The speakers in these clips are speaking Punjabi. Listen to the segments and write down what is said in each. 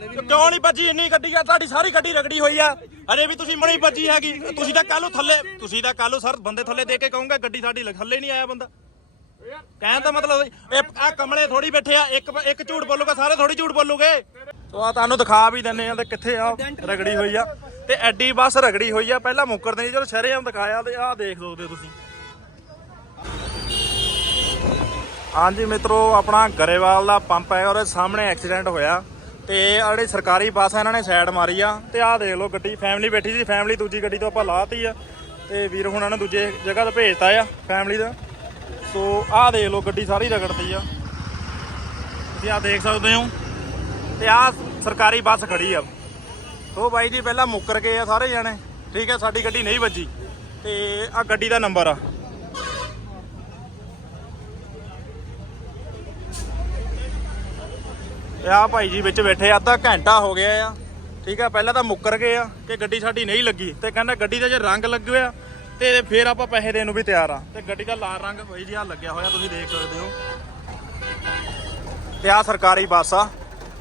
ਤੇ ਕਿਉਂ ਨਹੀਂ ਭੱਜੀ? ਇੰਨੀ ਗੱਡੀ ਆ, ਤੁਹਾਡੀ ਸਾਰੀ ਗੱਡੀ ਰਗੜੀ ਹੋਈ ਆ। ਅਰੇ ਵੀ ਤੁਸੀਂ ਮਣੀ ਭੱਜੀ ਹੈਗੀ। ਤੁਸੀਂ ਤਾਂ ਕੱਲ ਨੂੰ ਥੱਲੇ, ਤੁਸੀਂ ਤਾਂ ਕੱਲ ਨੂੰ ਸਰ ਬੰਦੇ ਥੱਲੇ ਦੇ ਕੇ ਕਹੋਗੇ, ਗੱਡੀ ਸਾਡੀ ਥੱਲੇ ਨਹੀਂ ਆਇਆ ਬੰਦਾ। ਕਹਿਣ ਦਾ ਮਤਲਬ ਇਹ ਆ ਕਮਲੇ ਥੋੜੀ ਬੈਠੇ ਆ, ਇੱਕ ਇੱਕ ਝੂਠ ਬੋਲੂਗਾ, ਸਾਰੇ ਥੋੜੀ ਝੂਠ ਬੋਲੂਗੇ। ਸੋ ਆ ਤੁਹਾਨੂੰ ਦਿਖਾ ਵੀ ਦਿੰਨੇ ਆ ਤੇ ਕਿੱਥੇ ਆ, ਰਗੜੀ ਹੋਈ ਆ। ਤੇ ਐਡੀ ਬੱਸ ਰਗੜੀ ਹੋਈ ਆ, ਪਹਿਲਾਂ ਮੁੱਕਰਦੇ ਨਹੀਂ ਜਦੋਂ ਸ਼ਰੇਆਮ ਦਿਖਾਇਆ ਤੇ ਆਹ ਦੇਖ ਸਕਦੇ ਹੋ ਤੁਸੀਂ। ਹਾਂਜੀ ਮਿੱਤਰੋ, ਆਪਣਾ ਗਰੇਵਾਲ ਦਾ ਪੰਪ ਹੈ ਉਹਦੇ ਸਾਹਮਣੇ ਐਕਸੀਡੈਂਟ ਹੋਇਆ। ਤੇ ਆਹ ਜਿਹੜੀ ਸਰਕਾਰੀ ਬੱਸ ਆ, ਇਹਨਾਂ ਨੇ ਸਾਈਡ ਮਾਰੀ ਆ। ਤੇ ਆਹ ਦੇਖ ਲਓ ਗੱਡੀ ਫੈਮਿਲੀ ਬੈਠੀ ਸੀ ਫੈਮਿਲੀ ਦੂਜੀ ਗੱਡੀ ਤੋਂ ਆਪਾਂ ਲਾਤੀ ਆ। ਤੇ ਵੀਰ ਹੁਣਾਂ ਨੇ ਦੂਜੇ ਜਗ੍ਹਾ ਤੇ ਭੇਜਤਾ ਆ ਫੈਮਿਲੀ ਦਾ। ਸੋ ਆਹ ਦੇਖ ਲਓ ਗੱਡੀ ਸਾਰੀ ਰਗੜਤੀ ਆ। ਤੁਸੀਂ ਆਹ ਦੇਖ ਸਕਦੇ ਹੋ। ਤੇ ਆਹ ਸਰਕਾਰੀ ਬੱਸ ਖੜੀ ਆ। ਸੋ ਬਾਈ ਜੀ, ਪਹਿਲਾਂ ਮੁੱਕਰ ਗਏ ਆ ਸਾਰੇ ਜਣੇ। ਠੀਕ ਹੈ ਸਾਡੀ ਗੱਡੀ ਨਹੀਂ ਵੱਜੀ। ਤੇ ਆਹ ਗੱਡੀ ਦਾ ਨੰਬਰ ਆ। ਤੇ ਆ ਭਾਈ ਜੀ ਵਿੱਚ ਬੈਠੇ ਆ, ਅੱਧਾ ਘੰਟਾ ਹੋ ਗਿਆ ਆ। ਠੀਕ ਆ ਪਹਿਲਾਂ ਤਾਂ ਮੁੱਕਰ ਗਏ ਆ ਕਿ ਗੱਡੀ ਸਾਡੀ ਨਹੀਂ ਲੱਗੀ ਤੇ ਕਹਿੰਦਾ ਗੱਡੀ ਦਾ ਜੇ ਰੰਗ ਲੱਗਿਆ ਤੇ ਫਿਰ ਆਪਾਂ ਪੈਸੇ ਦੇਣ ਨੂੰ ਵੀ ਤਿਆਰ ਆ। ਤੇ ਗੱਡੀ ਦਾ ਲਾਲ ਰੰਗ ਭਾਈ ਜੀ ਆ ਲੱਗਿਆ ਹੋਇਆ ਤੁਸੀਂ ਦੇਖ ਸਕਦੇ ਹੋ। ਤੇ ਆ ਸਰਕਾਰੀ ਬੱਸ ਆ।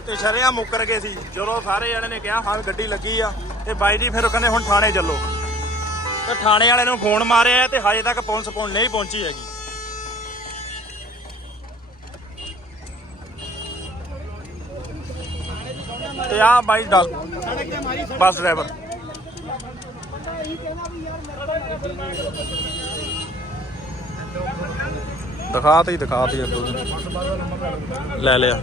ਤੇ ਸ਼ਰਿਆ ਮੁੱਕਰ ਗਏ ਸੀ ਜਦੋਂ ਸਾਰੇ ਜਣੇ ਨੇ ਕਿਹਾ ਹਾਂ ਗੱਡੀ ਲੱਗੀ ਆ। ਤੇ ਬਾਈ ਜੀ ਫਿਰ ਉਹ ਕਹਿੰਦੇ ਹੁਣ ਥਾਣੇ ਚੱਲੋ। ਤੇ ਥਾਣੇ ਵਾਲੇ ਨੂੰ ਫੋਨ ਮਾਰਿਆ ਤੇ ਹਜੇ ਤੱਕ ਪੁਲਿਸ ਕੋਲ ਨਹੀਂ ਪਹੁੰਚੀ ਹੈਗੀ। ਤੇ ਆ ਬਾਈ ਦੱਸ। ਬੱਸ ਡਰਾਈਵਰ ਦਿਖਾਤੀ ਹੀ ਦਿਖਾਤੀ ਅੱਗੋਂ ਲੈ ਲਿਆ।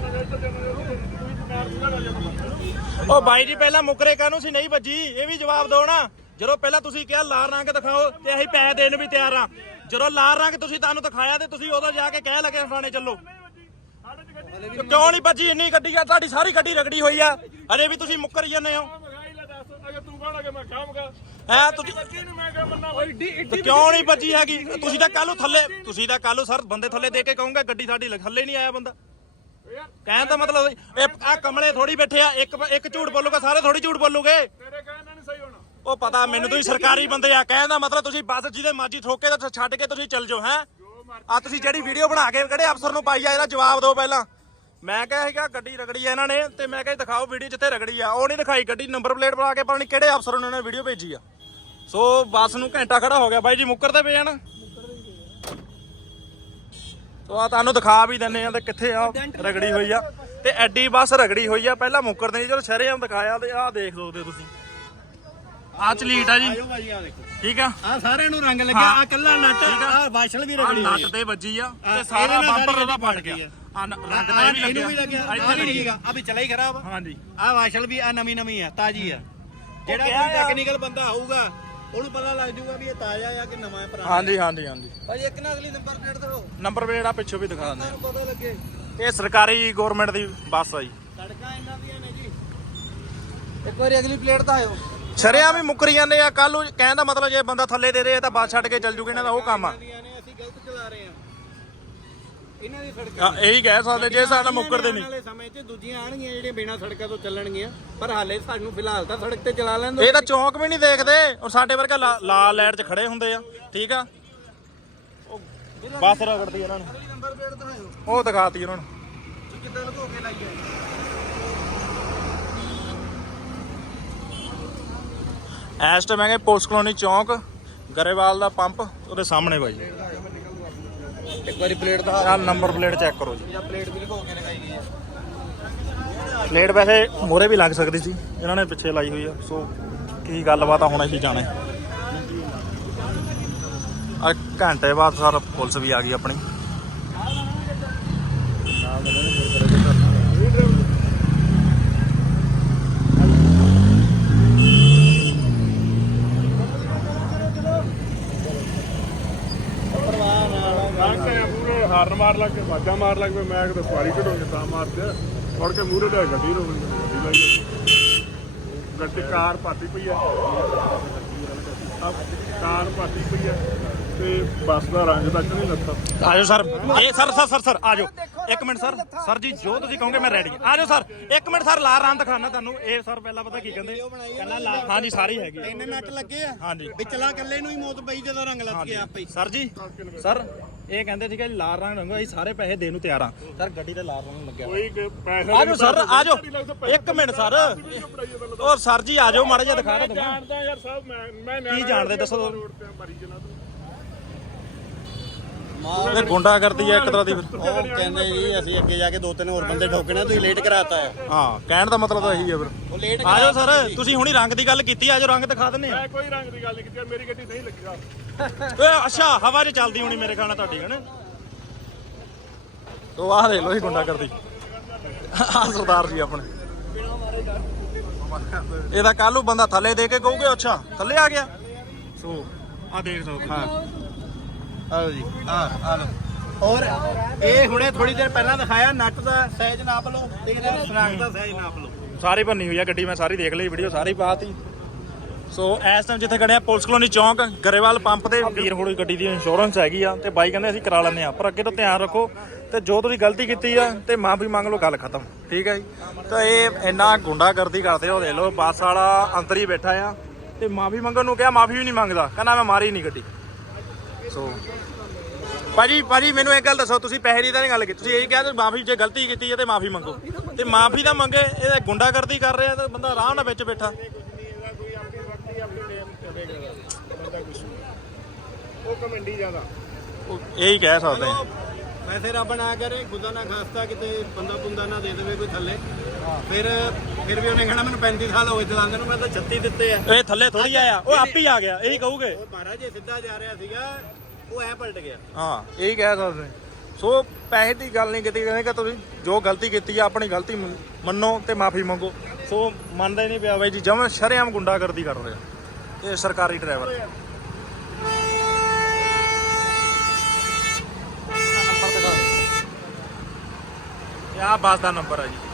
ਉਹ ਬਾਈ ਜੀ, ਪਹਿਲਾਂ ਮੁਕਰੇ ਕਾਹਨੂੰ ਸੀ? ਨਹੀਂ ਵੱਜੀ ਇਹ ਵੀ ਜਵਾਬ ਦਿਓ ਨਾ। ਜਦੋਂ ਪਹਿਲਾਂ ਤੁਸੀਂ ਕਿਹਾ ਲਾਲ ਰੰਗ ਦਿਖਾਓ ਤੇ ਅਸੀਂ ਪੈਸੇ ਦੇਣ ਵੀ ਤਿਆਰ ਆ। ਜਦੋਂ ਲਾਲ ਰੰਗ ਤੁਸੀਂ ਤੁਹਾਨੂੰ ਦਿਖਾਇਆ ਤੇ ਤੁਸੀਂ ਉਦੋਂ ਜਾ ਕੇ ਕਹਿ ਲੱਗੇ ਥਾਣੇ ਚੱਲੋ। ਕਿਉਂ ਨਹੀਂ ਵੱਜੀ ਇੰਨੀ ਗੱਡੀ ਆ, ਤੁਹਾਡੀ ਸਾਰੀ ਗੱਡੀ ਰਗੜੀ ਹੋਈ ਆ। ਅਰੇ ਵੀ ਤੁਸੀਂ ਮੁੱਕਰ ਜਾਂਦੇ ਹੋ। ਹੈ, ਤੁਸੀਂ ਕਿਉਂ ਨਹੀਂ ਵੱਜੀ ਹੈਗੀ? ਤੁਸੀਂ ਤਾਂ ਕੱਲ ਨੂੰ ਥੱਲੇ ਤੁਸੀਂ ਤਾਂ ਕੱਲ ਨੂੰ ਸਰ ਬੰਦੇ ਥੱਲੇ ਦੇ ਕੇ ਕਹੋਗੇ, ਗੱਡੀ ਸਾਡੀ ਥੱਲੇ ਨਹੀਂ ਆਇਆ ਬੰਦਾ। ਕਹਿਣ ਦਾ ਮਤਲਬ ਇਹ ਆ ਕਮਲੇ ਥੋੜੀ ਬੈਠੇ ਆ, ਇੱਕ ਇੱਕ ਝੂਠ ਬੋਲੂਗਾ, ਸਾਰੇ ਥੋੜੀ ਝੂਠ ਬੋਲੂਗੇ। ਉਹ ਪਤਾ ਮੈਨੂੰ ਤੁਸੀਂ ਸਰਕਾਰੀ ਬੰਦੇ ਆ, ਕਹਿਣ ਦਾ ਮਤਲਬ ਤੁਸੀਂ ਬੱਸ ਜਿਹਦੇ ਮਰਜ਼ੀ ਠੋਕੇ ਤੇ ਛੱਡ ਕੇ ਤੁਸੀਂ ਚੱਲ ਜਾਓ, ਹੈ? ਆ ਤੁਸੀਂ ਜਿਹੜੀ ਵੀਡੀਓ ਬਣਾ ਕੇ ਕਿਹੜੇ ਅਫਸਰ ਨੂੰ ਪਾਈ ਆ, ਇਹਦਾ ਜਵਾਬ ਦਿਓ ਪਹਿਲਾਂ। ਮੈਂ ਕਿਹਾ ਸੀਗਾ ਗੱਡੀ ਰਗੜੀ ਆ ਇਹਨਾਂ ਨੇ ਤੇ ਮੈਂ ਕਿਹਾ ਦਿਖਾਓ ਵੀਡੀਓ ਜਿੱਥੇ ਰਗੜੀ ਆ। ਉਹ ਨਹੀਂ ਦਿਖਾਈ, ਗੱਡੀ ਨੰਬਰ ਪਲੇਟ ਬਣਾ ਕੇ ਪਤਾ ਨਹੀਂ ਕਿਹੜੇ ਅਫਸਰ ਨੂੰ ਇਹਨਾਂ ਨੇ ਵੀਡੀਓ ਭੇਜੀ ਆ। ਸੋ ਬੱਸ ਨੂੰ ਘੰਟਾ ਖੜਾ ਹੋ ਗਿਆ। ਬਾਈ ਜੀ ਮੁੱਕਰਦੇ ਪਏ ਆ ਨਾ? ਸੋ ਆ ਤੁਹਾਨੂੰ ਦਿਖਾ ਵੀ ਦਿੰਨੇ ਆ ਤੇ ਕਿੱਥੇ ਆ ਰਗੜੀ ਹੋਈ ਆ। ਤੇ ਐਡੀ ਬੱਸ ਰਗੜੀ ਹੋਈ ਆ। ਪਹਿਲਾਂ ਮੁੱਕਰਦੇ ਨਹੀਂ ਜਦੋਂ ਸ਼ਰੇਆਮ ਦਿਖਾਇਆ ਤੇ ਆਹ ਦੇਖ ਸਕਦੇ ਹੋ ਤੁਸੀਂ। ਆ ਚਲੀਟ ਆ ਜੀ। ਠੀਕ ਆ? ਆ ਸਾਰਿਆਂ ਨੂੰ ਰੰਗ ਲੱਗਿਆ ਆ ਕੱਲਾ ਨੱਟ ਆ। ਵਾਸ਼ਲ ਵੀ ਰਗੜੀ ਹੋਈ ਨੱਟ ਤੇ ਵੱਜੀ ਆ ਤੇ ਸਾਰਾ ਬੰਪਰ ਉਹਦਾ ਫਟ ਗਿਆ। ਆ। ਰੰਗ ਤਾਂ ਇਹ ਵੀ ਲੱਗਿਆ ਆ ਵੀ ਚਲਾ ਹੀ ਖਰਾਬ ਹਾਂਜੀ। ਆ ਵਾਸ਼ਲ ਵੀ ਆ ਨਵੀਂ ਨਵੀਂ ਆ ਤਾਜੀ ਆ। ਜਿਹੜਾ ਕੋਈ। ਟੈਕਨੀਕਲ ਬੰਦਾ ਆਊਗਾ ਉਹਨੂੰ ਪਤਾ ਲੱਗ ਜਾਊਗਾ ਵੀ ਇਹ ਤਾਜ਼ਾ ਆ ਕਿ ਨਵਾਂ ਹੈ ਪੁਰਾਣਾ ਹਾਂਜੀ ਹਾਂਜੀ ਹਾਂਜੀ। ਭਾਈ ਇੱਕ ਨਾ ਅਗਲੀ ਨੰਬਰ ਪਲੇਟ ਦਿਓ ਨੰਬਰ ਪਲੇਟ ਆ ਪਿੱਛੋਂ ਵੀ ਦਿਖਾ ਦਿੰਦੇ ਪਤਾ ਲੱਗੇ। ਆ ਇਹ ਸਰਕਾਰੀ ਗਵਰਨਮੈਂਟ ਦੀ ਬੱਸ ਆ ਜੀ। ਸੜਕਾਂ ਇਹਨਾਂ ਦੀਆਂ ਨੇ ਜੀ। ਇੱਕ ਵਾਰੀ ਅਗਲੀ ਪਲੇਟ ਤਾਂ ਆਇਓ ਸ਼ਰਿਆਮ ਵੀ ਮੁੱਕਰੀ ਜਾਂਦੇ ਆ ਕੱਲ ਨੂੰ ਕਹਿਣ ਦਾ ਮਤਲਬ ਜੇ ਬੰਦਾ ਥੱਲੇ ਦੇ ਦੇ ਤਾਂ ਬੱਸ ਛੱਡ ਕੇ ਚੱਲ ਜੂਗੇ ਇਹਨਾਂ ਦਾ ਉਹ ਕੰਮ ਆ। ਦੀਆਂ ਨੇ ਅਸੀਂ ਗਲਤ ਚਲਾ ਰਹੇ ਆ ਇਹਨਾਂ ਦੀ ਸੜਕਾਂ ਆ, ਇਹੀ ਕਹਿ ਸਕਦੇ ਜੇ ਸਾਡਾ ਮੁੱਕਰਦੇ ਆਉਣ ਨਹੀਂ। ਵਾਲੇ ਸਮੇਂ 'ਚ ਦੂਜੀਆਂ ਆਣਗੀਆਂ ਜਿਹੜੀਆਂ ਬਿਨਾਂ ਸੜਕਾਂ ਤੋਂ ਚੱਲਣਗੀਆਂ ਪਰ ਹਾਲੇ ਸਾਨੂੰ ਫਿਲਹਾਲ ਤਾਂ ਸੜਕ ਤੇ ਚਲਾ ਲੈਣ ਦਿਓ। ਇਹ ਤਾਂ ਚੌਂਕ ਵੀ ਨਹੀਂ ਦੇਖਦੇ ਔਰ ਸਾਡੇ ਵਰਗਾ ਲਾ- ਲਾਲ ਲਾਈਟ 'ਚ ਖੜੇ ਹੁੰਦੇ ਆ ਠੀਕ ਆ? ਉਹ ਬੱਸ ਰਗੜਦੀ ਇਹਨਾਂ ਨੂੰ। ਨੰਬਰ ਪਲੇਟ ਦਿਖਾਇਓ। ਉਹ ਦਿਖਾਤੀ ਉਹਨਾਂ ਨੂੰ। ਕਿੱਦਾਂ ਲਗੋ ਕੇ ਲਾਈ ਹੈ ਐਸ ਟਾਈਮ ਹੈਗੇ ਪੁਲਿਸ ਕਲੋਨੀ ਚੌਂਕ ਗਰੇਵਾਲ ਦਾ ਪੰਪ ਉਹਦੇ ਸਾਹਮਣੇ ਬਾਈ। ਇੱਕ ਵਾਰੀ ਪਲੇਟ ਦਾ ਆਹ ਨੰਬਰ ਪਲੇਟ ਚੈੱਕ ਕਰੋ ਜੀ। ਜਾਂ ਪਲੇਟ ਵੀ ਲਗੋ ਕੇ ਲਗਾਈ ਗਈ ਹੈ। ਪਲੇਟ ਵੈਸੇ ਮੋਰੇ ਵੀ ਲੱਗ ਸਕਦੀ ਸੀ ਇਹਨਾਂ ਨੇ ਪਿੱਛੇ ਲਾਈ ਹੋਈ ਆ ਸੋ ਕੀ ਗੱਲਬਾਤ ਆ ਹੁਣ ਅਸੀਂ ਜਾਣੇ ਆ ਘੰਟੇ ਬਾਅਦ ਸਰ ਪੁਲਿਸ ਵੀ ਆ ਗਈ ਆਪਣੀ ਲੰਘ ਕੇ ਮੂਰੇ ਹਾਰਨ ਮਾਰ ਲੱਗ ਕੇ ਬਾਜਾ ਮਾਰ ਲੱਗ ਪਏ ਮੈਂ ਕਿਤੇ ਸਵਾਰੀ ਘਟੋਗੇ ਤਾਂ ਮਾਰਦੇ ਮੁੜ ਕੇ ਮੂਹਰੇ ਲਿਆ ਗੱਡੀ ਰੋਣੀ ਗੱਡੀ ਲਾਈ ਗੱਡੀ ਕਾਰ ਪਾਤੀ ਪਈ ਆ। ਕਾਰ ਪਾਤੀ ਪਈ ਆ, ਤੇ ਬੱਸ ਦਾ ਰੰਗ ਤੱਕ ਨਹੀਂ ਲੱਥਾ। ਆਜੋ ਸਰ ਇਹ ਸਰ ਸਰ ਸਰ, ਆਜੋ। ਇੱਕ ਮਿੰਟ ਸਰ ਸਰ ਜੀ ਜੋ ਤੁਸੀਂ ਕਹੋਗੇ ਮੈਂ ਰੈਡੀ ਆ ਜਾਓ ਸਰ ਇੱਕ ਮਿੰਟ ਸਰ ਲਾਲ ਰੰਗ ਦਿਖਾਣਾ ਤੁਹਾਨੂੰ। ਇਹ ਸਰ ਪਹਿਲਾਂ ਪਤਾ ਕੀ ਕਹਿੰਦੇ? ਪਹਿਲਾਂ ਲਾਲ ਹਾਂਜੀ ਸਾਰੀ ਹੈਗੀ। ਇੰਨੇ ਨੱਟ ਲੱਗੇ ਆ। ਹਾਂਜੀ। ਵਿਚਲਾ ਕੱਲੇ ਨੂੰ ਹੀ ਮੌਤ ਪਈ ਜਦੋਂ ਰੰਗ ਲੱਗ ਗਿਆ ਆਪੇ ਹੀ। ਸਰ ਜੀ ਸਰ ਇਹ ਕਹਿੰਦੇ ਸੀਗੇ ਲਾਲ ਰੰਗ ਰੰਗੋ ਅਸੀਂ ਸਾਰੇ ਪੈਸੇ ਦੇਣ ਨੂੰ ਤਿਆਰ ਆ। ਸਰ ਗੱਡੀ ਤੇ ਲਾਲ ਰੰਗ ਲੱਗਿਆ ਕੋਈ ਪੈਸਾ ਆ ਜਾਓ ਸਰ ਆ ਜਾਓ। ਇੱਕ ਮਿੰਟ ਸਰ। ਉਹ ਸਰ ਜੀ ਆ ਜਾਓ ਮਾੜਾ ਜਿਹਾ ਦਿਖਾ ਦੋ ਜਾਣਦਾ ਯਾਰ ਸਭ ਮੈਂ ਮੈਂ ਕੀ ਜਾਣਦੇ ਦੱਸੋ? ਰੋਡ ਤੇ ਮਰੀ ਜਨਾ ਤੂੰ ਇਹ ਗੁੰਡਾ ਕਰਦੀ ਹੈ ਇੱਕ ਤਰ੍ਹਾਂ ਦੀ ਫਿਰ। ਉਹ ਕਹਿੰਦੇ ਜੀ ਅਸੀਂ ਅੱਗੇ ਜਾ ਕੇ ਦੋ ਤਿੰਨ ਹੋਰ ਬੰਦੇ ਠੋਕਣੇ ਤੁਸੀਂ ਲੇਟ ਕਰਾਤਾ ਹੈ। ਹਾਂ ਕਹਿਣ ਦਾ ਮਤਲਬ ਤਾਂ ਇਹੀ ਹੈ ਫਿਰ। ਉਹ ਲੇਟ ਆ ਜਾਓ ਸਰ ਤੁਸੀਂ। ਹੁਣੀ ਰੰਗ ਦੀ ਗੱਲ ਕੀਤੀ ਆ ਜਾਓ ਰੰਗ ਦਿਖਾ ਦਿੰਨੇ ਆ ਮੈਂ ਕੋਈ ਰੰਗ ਦੀ ਗੱਲ ਨਹੀਂ ਕੀਤੀ ਮੇਰੀ ਗੱਡੀ ਨਹੀਂ ਲੱਗਿਆ। ਓਏ ਅੱਛਾ ਹਵਾ 'ਚ ਚੱਲਦੀ ਹੋਣੀ ਮੇਰੇ ਖਿਆਲ ਨਾਲ ਤੁਹਾਡੀ ਹਨਾ ਤੋ ਆਹ ਦੇਖ ਲੋ ਇਹ ਗੁੰਡਾ ਕਰਦੀ ਆ ਸਰਦਾਰ ਜੀ ਆਪਣੇ। ਇਹਦਾ ਕੱਲ ਨੂੰ ਬੰਦਾ ਥੱਲੇ ਦੇ ਕੇ ਕਹੂਗੇ ਅੱਛਾ ਥੱਲੇ ਆ ਗਿਆ। ਸੋ ਆ ਦੇਖ ਲਓ। ਹਾਂ। ਆਲੋ ਜੀ ਆ ਆ ਲੋ ਔਰ ਇਹ ਹੁਣੇ ਥੋੜੀ ਦੇਰ ਪਹਿਲਾਂ ਦਿਖਾਇਆ, ਨੱਟ ਦਾ ਸਾਈਜ਼ ਨਾਪ ਲਓ ਤੇ ਇਹਦਾ ਸਰਾਗ ਦਾ ਸਾਈਜ਼ ਨਾਪ ਲਓ। ਸਾਰੀ ਭੰਨੀ ਹੋਈ ਆ ਗੱਡੀ, ਮੈਂ ਸਾਰੀ ਦੇਖ ਲਈ ਵੀਡੀਓ ਸਾਰੀ ਪਾਤੀ। ਸੋ ਇਸ ਟਾਈਮ ਜਿੱਥੇ ਖੜੇ ਆ, ਪੁਲਿਸ ਕਲੋਨੀ ਚੌਂਕ, ਗਰੇਵਾਲ ਪੰਪ ਤੇ ਵੀਰ ਹੋੜੀ ਗੱਡੀ ਦੀ ਇੰਸ਼ੋਰੈਂਸ ਹੈਗੀ ਆ ਤੇ ਬਾਈ ਕਹਿੰਦੇ ਅਸੀਂ ਕਰਾ ਲੈਂਦੇ ਆ। ਪਰ ਅੱਗੇ ਤੋਂ ਧਿਆਨ ਰੱਖੋ ਤੇ ਜੋ ਤੁਸੀਂ ਗਲਤੀ ਕੀਤੀ ਆ ਤੇ ਮਾਫੀ ਮੰਗ ਲਓ, ਗੱਲ ਖਤਮ। ਠੀਕ ਹੈ ਜੀ? ਤਾਂ ਇਹ ਇੰਨਾ ਗੁੰਡਾਗਰਦੀ ਕਰਦੇ ਹੋ ਦੇਖ ਲਓ, ਬੱਸ ਵਾਲਾ ਅੰਦਰ ਹੀ ਬੈਠਾ ਆ ਤੇ ਮਾਫੀ ਮੰਗਣ ਨੂੰ ਕਿਹਾ, ਮਾਫੀ ਵੀ ਨਹੀਂ ਮੰਗਦਾ। ਕਹਿੰਦਾ ਮੈਂ ਮਾਰੀ ਨਹੀਂ ਗੱਡੀ। ਸੋ ਭਾਜੀ ਭਾਜੀ ਮੈਨੂੰ ਇੱਕ ਗੱਲ ਦੱਸੋ ਤੁਸੀਂ ਪੈਸੇ ਦੀ ਤਾਂ ਨਹੀਂ ਗੱਲ ਕੀਤੀ। ਤੁਸੀਂ ਇਹ ਕਿਹਾ ਤੇ ਮਾਫੀ ਜੇ ਗਲਤੀ ਕੀਤੀ ਹੈ ਤੇ ਮਾਫੀ ਮੰਗੋ। ਤੇ ਮਾਫੀ ਤਾਂ ਮੰਗੇ ਇਹ ਗੁੰਡਾਗਰਦੀ ਕਰ ਰਿਹਾ ਤੇ ਬੰਦਾ ਆਰਾਮ ਨਾਲ ਵਿੱਚ ਬੈਠਾ। ਉਹ ਕਮੰਡੀ ਜ਼ਿਆਦਾ। ਉਹ ਇਹੀ ਕਹਿ ਸਕਦੇ ਆ। ਵੈਸੇ ਰੱਬ ਨਾ ਕਰੇ ਖੁਦਾ ਨਾ ਖਾਸਤਾ ਕਿਤੇ ਬੰਦਾ ਪੁੰਦਾ ਨਾ ਦੇ ਦੇਵੇ ਕੋਈ ਥੱਲੇ। ਫਿਰ ਫਿਰ ਵੀ ਉਹਨੇ ਕਹਿਣਾ ਮੈਨੂੰ 35 ਸਾਲ ਹੋ ਗਏ ਚਲਾਉਂਦੇ ਨੂੰ ਮੈਂ ਤਾਂ 36 ਦਿੱਤੇ ਆ। ਇਹ ਥੱਲੇ ਥੋੜੀ ਆਇਆ ਉਹ ਆਪ ਹੀ ਆ ਗਿਆ ਇਹੀ ਕਹੂਗੇ। ਉਹ ਮਹਾਰਾਜ ਜੇ ਸਿੱਧਾ ਜਾ ਰਿਹਾ ਸੀਗਾ ਉਹ ਐ ਪਲਟ ਗਿਆ। ਹਾਂ। ਇਹੀ ਕਹਿ ਸਕਦੇ ਸੋ ਪੈਸੇ ਦੀ ਗੱਲ ਨਹੀਂ ਕੀਤੀ ਕਹਿੰਦੇ ਕਿ ਤੁਸੀਂ ਜੋ ਗਲਤੀ ਕੀਤੀ ਆ ਆਪਣੀ ਗਲਤੀ ਮੰਨ- ਮੰਨੋ ਤੇ ਮਾਫੀ ਮੰਗੋ। ਸੋ ਮੰਨਦਾ ਹੀ ਨਹੀਂ ਪਿਆ ਬਾਈ ਜੀ ਜਮ ਸ਼ਰੇਆਮ ਗੁੰਡਾਗਰਦੀ ਕਰ ਰਿਹਾ ਇਹ ਸਰਕਾਰੀ ਡਰਾਈਵਰ ਨੰਬਰ ਦਿਖਾ ਦਿਓ। ਇਹ ਆਹ ਬੱਸ ਦਾ ਨੰਬਰ ਆ ਜੀ।